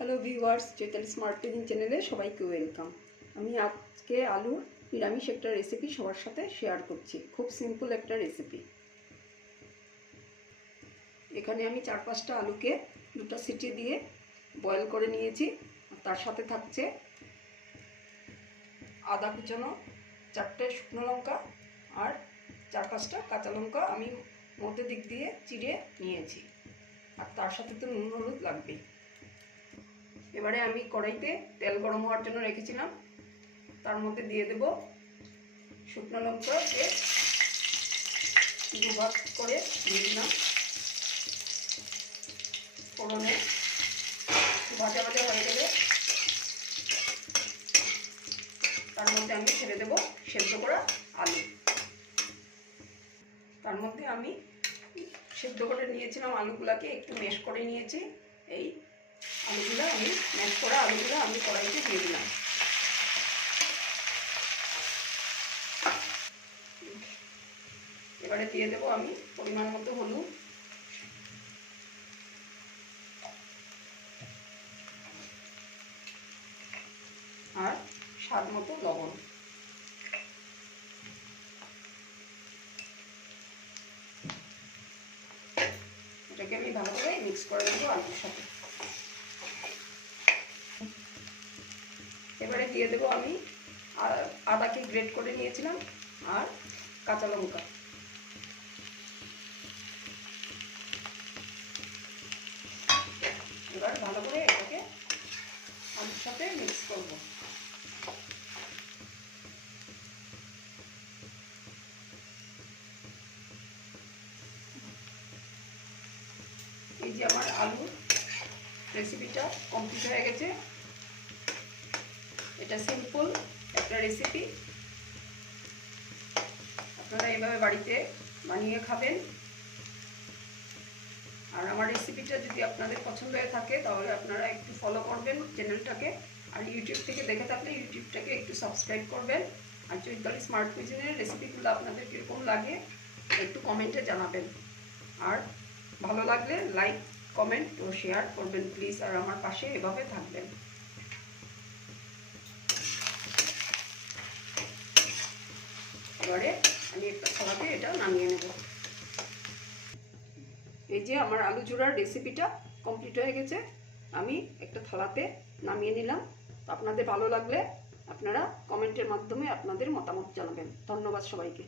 Hello viewers, Chaitali smart cooking চ্যানেলে সবাইকে welcome. আমি আজকে আলুর নিরামিষ একটা রেসিপি সবার সাথে শেয়ার করছি। খুব সিম্পল একটা রেসিপি। এখানে আমি 4-5টা আলুকে 2টা সিটি দিয়ে বয়েল করে নিয়েছি। তার সাথে থাকছে আদা কুচানো, 4টে শুকনো লঙ্কা আর 4-5টা কাঁচা লঙ্কা আমি মধ্যে দিক দিয়ে চিড়ে নিয়েছি। আর তার সাথে তো নুন হলুদ লাগবেই। এবারে আমি কড়াইতে তেল গরম হওয়ার জন্য রেখেছিলাম। তার মধ্যে দিয়ে দেব শুকনো লঙ্কাকে দুভাগ করে দিয়ে দিলাম। ফোড়নে ভাজা ভাজা হয়ে গেলে তার মধ্যে আমি ছেড়ে দেব সেদ্ধ করা আলু। তার মধ্যে আমি সেদ্ধ করে নিয়েছিলাম আলুগুলাকে একটু ম্যাশ করে নিয়েছি। এই আলুগুলো আমি ম্যাশ করা আলুগুলো আমি কড়াইতে দিয়ে দিলাম। এবারে দিয়ে দেবো আমি পরিমাণ মতো হলুদ, আর স্বাদ মতো লবণ। এটাকে আমি ভালো করে মিক্স করে দেবো আলুর সাথে। এবারে দিয়ে দেবো আমি আদাকে গ্রেট করে নিয়েছিলাম আর কাঁচা লঙ্কা। এবার ভালো করে এটাকে আলুর সাথে মিক্স করব। এই যে আমার আলুর রেসিপিটা কমপ্লিট হয়ে গেছে। এটা সিম্পল একটা রেসিপি, আপনারা এভাবে বাড়িতে বানিয়ে খাবেন। আর আমার রেসিপিটা যদি আপনাদের পছন্দ হয়ে থাকে তাহলে আপনারা একটু ফলো করবেন চ্যানেলটাকে। আর ইউটিউব থেকে দেখে থাকলে ইউটিউবটাকে একটু সাবস্ক্রাইব করবেন। আর চৈতালি স্মার্ট কুইজিনের রেসিপিগুলো আপনাদের কীরকম লাগে একটু কমেন্টে জানাবেন। আর ভালো লাগলে লাইক, কমেন্ট ও শেয়ার করবেন প্লিজ। আর আমার পাশে এভাবে থাকবেন। এবারে আমি একটা থালাতে এটা নামিয়ে নেব। এই যে আমার আলু চূড়ার রেসিপিটা কমপ্লিট হয়ে গেছে। আমি একটা থালাতে নামিয়ে নিলাম। তো আপনাদের ভালো লাগলে আপনারা কমেন্টের মাধ্যমে আপনাদের মতামত জানাবেন। ধন্যবাদ সবাইকে।